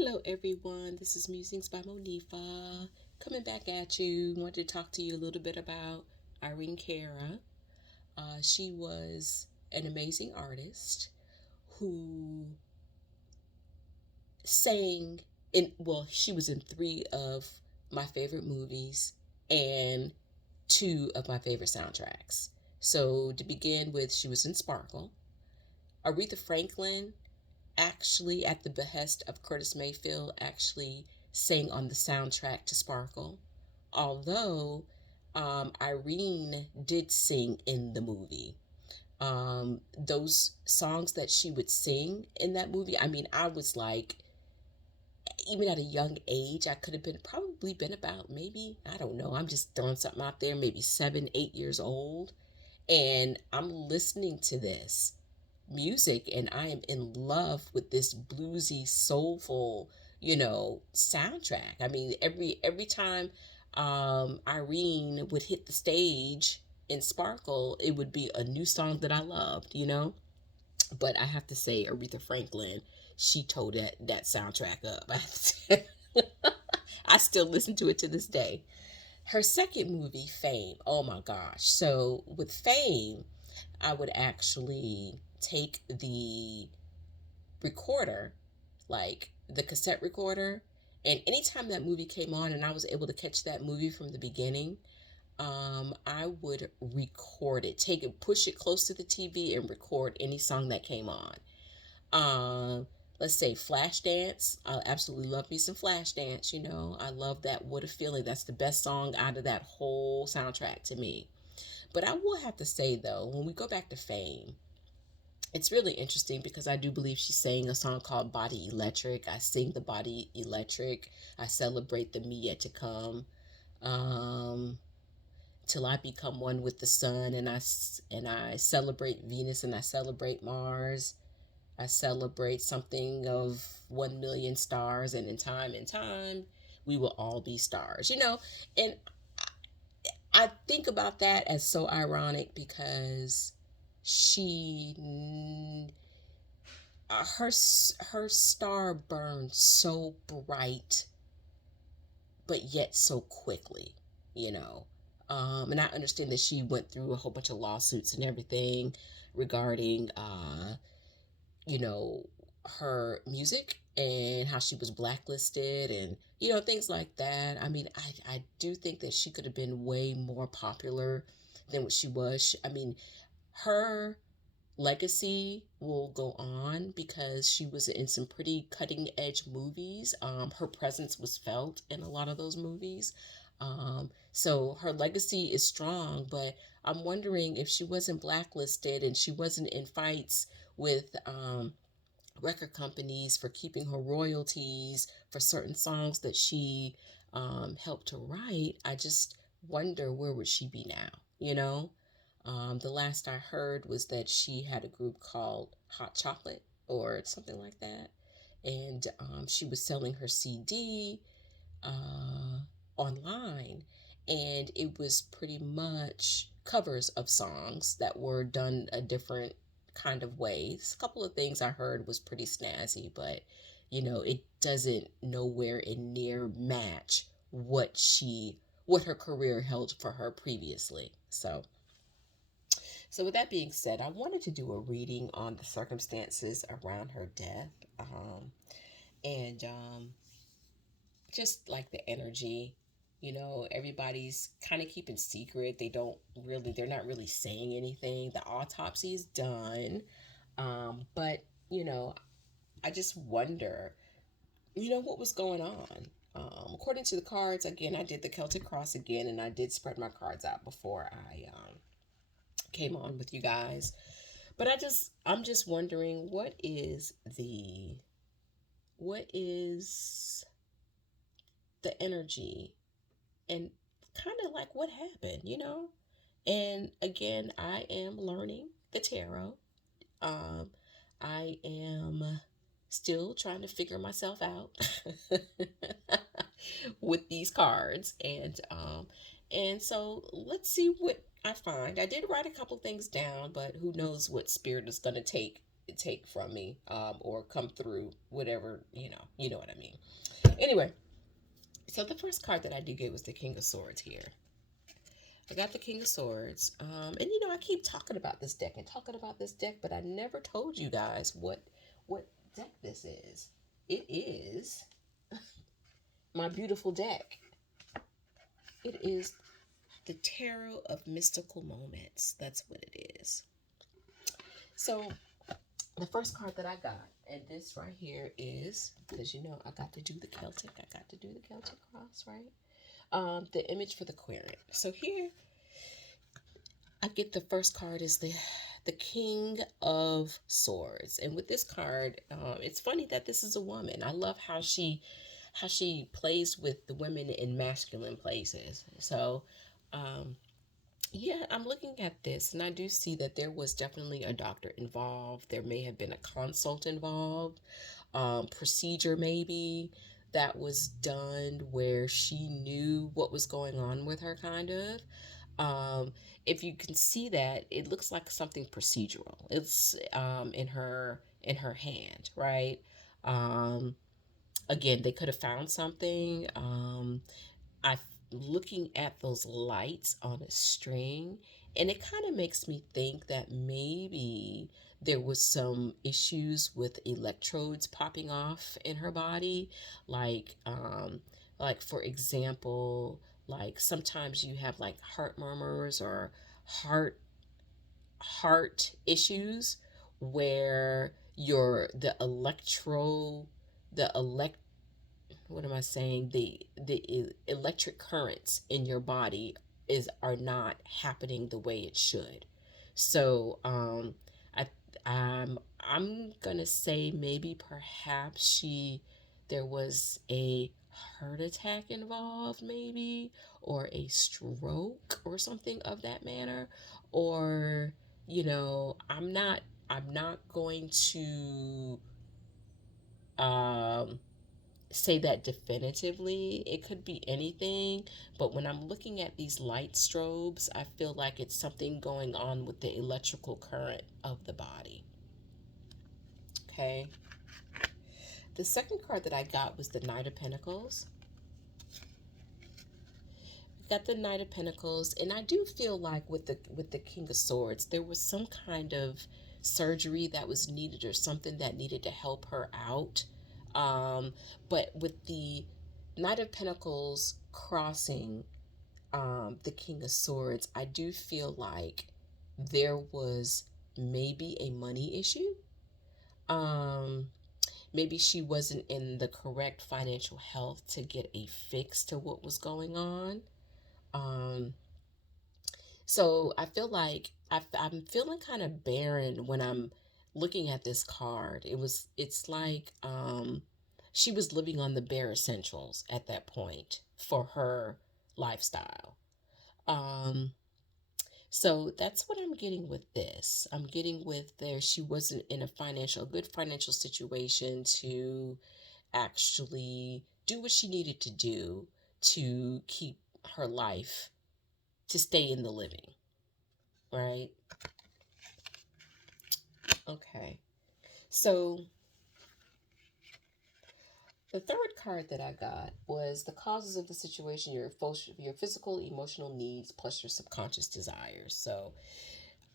Hello, everyone. This is Musings by Monifa. Coming back at you. Wanted to talk to you a little bit about Irene Cara. She was an amazing artist who sang she was in three of my favorite movies and two of my favorite soundtracks. So, to begin with, she was in Sparkle. Aretha Franklin, actually at the behest of Curtis Mayfield, actually sang on the soundtrack to Sparkle. Although Irene did sing in the movie. Those songs that she would sing in that movie, I mean, I was like, even at a young age, I could have probably been about maybe, I don't know, I'm just throwing something out there, maybe 7, 8 years old. And I'm listening to this music and I am in love with this bluesy, soulful, soundtrack. I mean, every time Irene would hit the stage in Sparkle, it would be a new song that I loved. But I have to say, Aretha Franklin, she tore that soundtrack up. I still listen to it to this day. Her second movie, Fame. Oh my gosh. So with Fame, I would actually take the recorder, like the cassette recorder, and anytime that movie came on and I was able to catch that movie from the beginning, I would record it, take it, push it close to the TV and record any song that came on. Um, let's say Flashdance. I absolutely love me some Flashdance. I love that. What a Feeling. That's the best song out of that whole soundtrack to me. But I will have to say though, when we go back to Fame, it's really interesting because I do believe she sang a song called Body Electric. I sing the Body Electric. I celebrate the me yet to come. Um, Till I become one with the sun, and I celebrate Venus and I celebrate Mars. I celebrate something of 1 million stars, and in time, we will all be stars. And I think about that as so ironic because she her star burned so bright but yet so quickly, you know. And I understand that she went through a whole bunch of lawsuits and everything regarding you know, her music and how she was blacklisted and, things like that. I mean, I do think that she could have been way more popular than what she was. I mean, her legacy will go on because she was in some pretty cutting edge movies. Her presence was felt in a lot of those movies. So her legacy is strong, but I'm wondering if she wasn't blacklisted and she wasn't in fights with record companies for keeping her royalties for certain songs that she helped to write. I just wonder where would she be now, you know? The last I heard was that she had a group called Hot Chocolate or something like that. And she was selling her CD uh, online. And it was pretty much covers of songs that were done a different kind of ways. A couple of things I heard was pretty snazzy, but it doesn't nowhere in near match what her career held for her previously. So with that being said, I wanted to do a reading on the circumstances around her death, and just like the energy. Everybody's kind of keeping secret. They're not really saying anything. The autopsy is done, but you know, I just wonder, what was going on. According to the cards, again, I did the Celtic Cross again, and I did spread my cards out before I came on with you guys. But I'm just wondering what is the energy and kind of like what happened. And again, I am learning the tarot. Um, I am still trying to figure myself out with these cards, and so let's see what I find. I did write a couple things down, but who knows what spirit is going to take take from me, or come through, whatever, you know what I mean. Anyway, so the first card that I do get was the King of Swords here. I got the King of Swords. And I keep talking about this deck and talking about this deck, but I never told you guys what deck this is. It is my beautiful deck. It is the Tarot of Mystical Moments. That's what it is. So the first card that I got, and this right here is, because I got to do the Celtic. I got to do the Celtic cross, right? The image for the Querent. So here I get the first card is the King of Swords, and with this card, it's funny that this is a woman. I love how she plays with the women in masculine places. So, um, yeah, I'm looking at this, and I do see that there was definitely a doctor involved. There may have been a consult involved, procedure maybe that was done where she knew what was going on with her, kind of. um, if you can see that, it looks like something procedural. It's in her hand, right? Um, Again, they could have found something. I looking at those lights on a string, and it kind of makes me think that maybe there was some issues with electrodes popping off in her body, like for example, like sometimes you have like heart murmurs or heart heart issues where the electro the elect what am I saying? The electric currents in your body is are not happening the way it should. So I I'm gonna say maybe perhaps there was a heart attack involved, maybe, or a stroke or something of that manner, or I'm not going to um say that definitively. It could be anything, but when I'm looking at these light strobes, I feel like it's something going on with the electrical current of the body. Okay. The second card that I got was the Knight of Pentacles. Got the Knight of Pentacles, and I do feel like with the King of Swords, there was some kind of surgery that was needed or something that needed to help her out. Um, but with the Knight of Pentacles crossing the King of Swords, I do feel like there was maybe a money issue. Um, Maybe she wasn't in the correct financial health to get a fix to what was going on. Um, so I feel like I'm feeling kind of barren when I'm looking at this card. It's like she was living on the bare essentials at that point for her lifestyle. Um, so that's what I'm getting with this. I'm getting with there she wasn't in a good financial situation to actually do what she needed to do to keep her life, to stay in the living, right? Okay. So the third card that I got was the causes of the situation, your physical, emotional needs plus your subconscious desires. So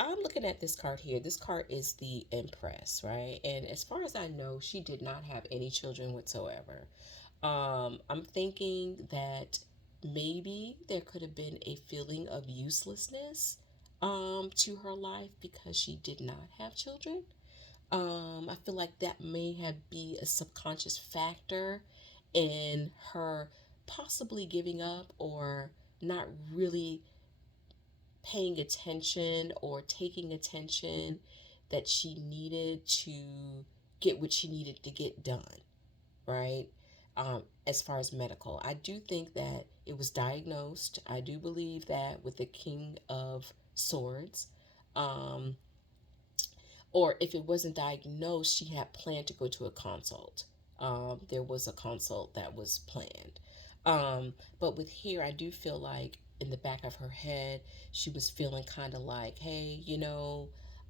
I'm looking at this card here. This card is the Empress, right? And as far as I know, she did not have any children whatsoever. I'm thinking that maybe there could have been a feeling of uselessness to her life because she did not have children. I feel like that may have been a subconscious factor in her possibly giving up or not really paying attention or taking attention that she needed to get what she needed to get done, right? As far as medical, I do think that it was diagnosed. I do believe that with the King of Swords, um, or if it wasn't diagnosed, she had planned to go to a consult. There was a consult that was planned. But with here, I do feel like in the back of her head, she was feeling kind of like, hey,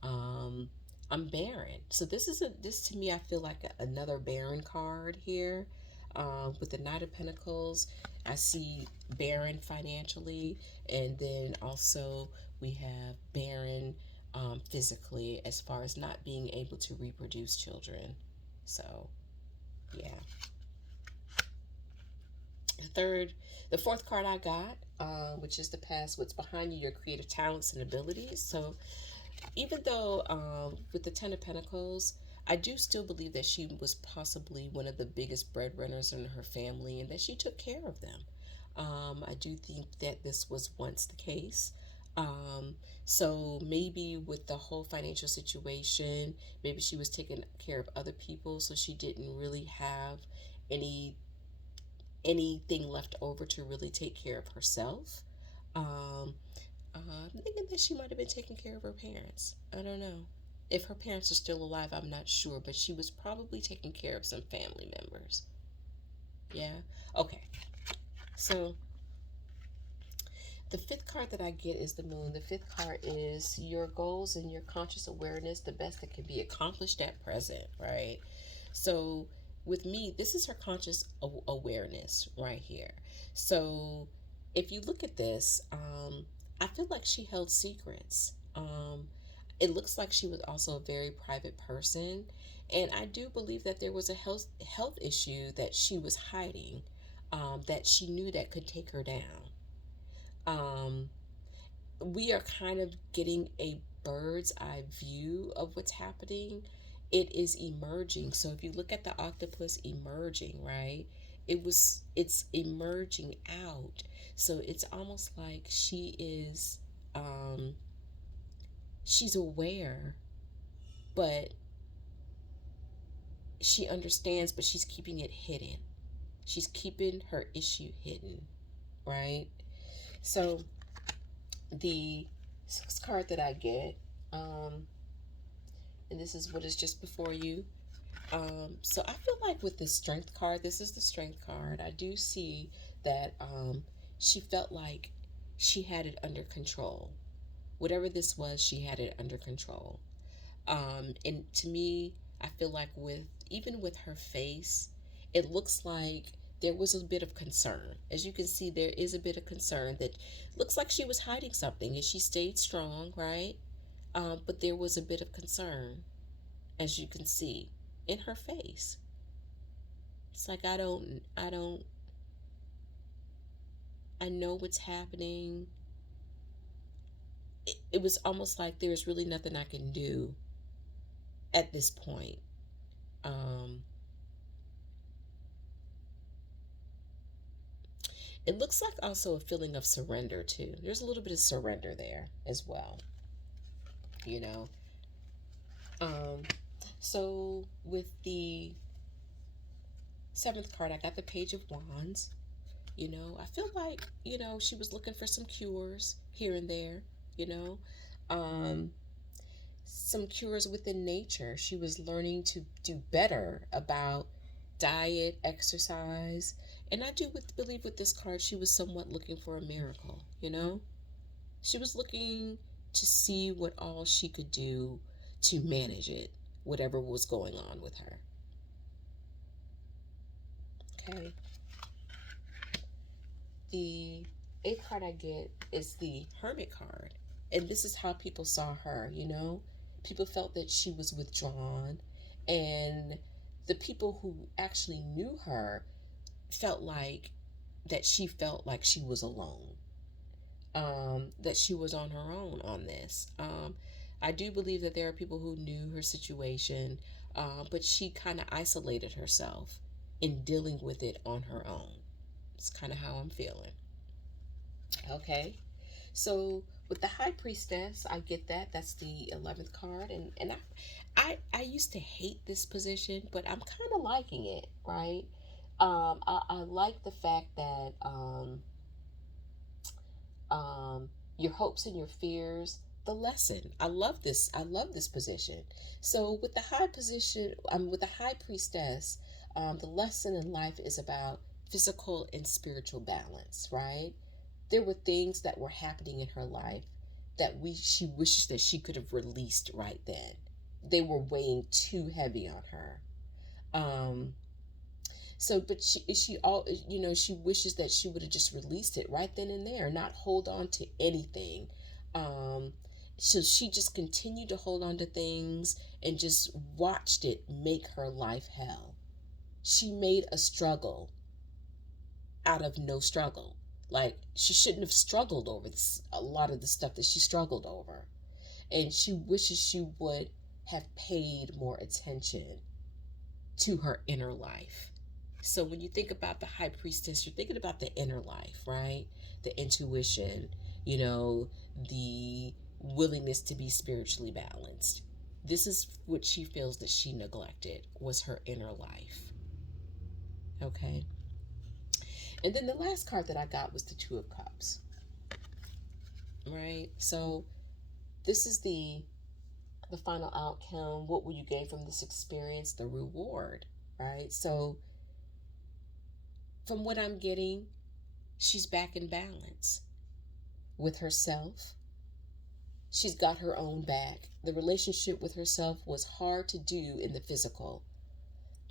um, I'm barren. So this to me, I feel like another barren card here. With the Knight of Pentacles, I see barren financially, and then also we have barren physically, as far as not being able to reproduce children. So yeah. The third, the fourth card I got, which is the past, what's behind you, your creative talents and abilities. So even though with the Ten of Pentacles, I do still believe that she was possibly one of the biggest breadwinners in her family and that she took care of them. I do think that this was once the case. Um, so maybe with the whole financial situation, maybe she was taking care of other people, so she didn't really have any anything left over to really take care of herself. Um, I'm thinking that she might have been taking care of her parents. I don't know. If her parents are still alive, I'm not sure, but she was probably taking care of some family members. Yeah? Okay. So the fifth card that I get is the moon. The fifth card is your goals and your conscious awareness, the best that can be accomplished at present, right? So with me, this is her conscious awareness right here. So if you look at this, I feel like she held secrets. It looks like she was also a very private person, and I do believe that there was a health issue that she was hiding, that she knew that could take her down. Um, we are kind of getting a bird's eye view of what's happening. It is emerging. So if you look at the octopus emerging, right? It's emerging out. So it's almost like um she's aware, but she understands, but she's keeping it hidden. She's keeping her issue hidden, right? So the sixth card that I get, um, and this is what is just before you. So I feel like with the strength card, this is the strength card. I do see that she felt like she had it under control. Whatever this was, she had it under control. And to me, I feel like with even with her face, it looks like there was a bit of concern. As you can see, there is a bit of concern that looks like she was hiding something, and she stayed strong, right? But there was a bit of concern, as you can see in her face. It's like I know what's happening. It was almost like there's really nothing I can do at this point. Um, it looks like also a feeling of surrender too. There's a little bit of surrender there as well, you know. Um, so with the seventh card, I got the Page of Wands. I feel like, she was looking for some cures here and there, you know. Um, some cures within nature. She was learning to do better about diet, exercise. And I do believe with this card, she was somewhat looking for a miracle, you know? She was looking to see what all she could do to manage it, whatever was going on with her. Okay. The eighth card I get is the Hermit card. And this is how people saw her, you know? People felt that she was withdrawn. And the people who actually knew her felt like she felt like she was alone, that she was on her own on this. I do believe that there are people who knew her situation, but she kind of isolated herself in dealing with it on her own. It's kind of how I'm feeling. Okay. So with the High Priestess, I get that. That's the 11th card. And I used to hate this position, but I'm kind of liking it, right? I like the fact that your hopes and your fears, the lesson. I love this position. So with the high position, with the High Priestess, the lesson in life is about physical and spiritual balance, right? There were things that were happening in her life that she wishes that she could have released right then. they were weighing too heavy on her. Um, so, but she all, she wishes that she would have just released it right then and there, not hold on to anything. Um, so she just continued to hold on to things and just watched it make her life hell. She made a struggle out of no struggle. Like, she shouldn't have struggled over this, a lot of the stuff that she struggled over. And she wishes she would have paid more attention to her inner life. So when you think about the high priestess, you're thinking about the inner life, right? The intuition, you know, the willingness to be spiritually balanced. This is what she feels that she neglected, was her inner life. Okay. And then the last card that I got was the Two of Cups, right? So this is the final outcome. What will you gain from this experience? The reward, right? So from what I'm getting, she's back in balance with herself. She's got her own back. The relationship with herself was hard to do in the physical,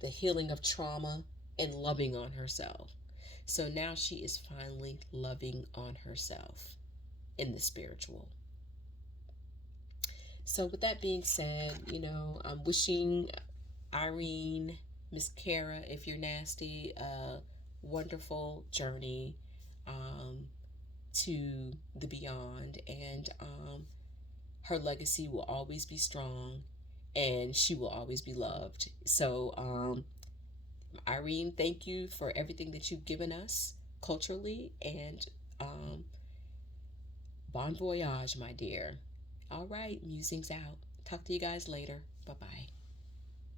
the healing of trauma, and loving on herself. So now she is finally loving on herself in the spiritual. So, with that being said, I'm wishing Irene, Miss Cara, if you're nasty, a wonderful journey um, to the beyond. And her legacy will always be strong and she will always be loved. So, Irene, thank you for everything that you've given us culturally, and um, bon voyage, my dear. All right, musings out. Talk to you guys later. Bye bye.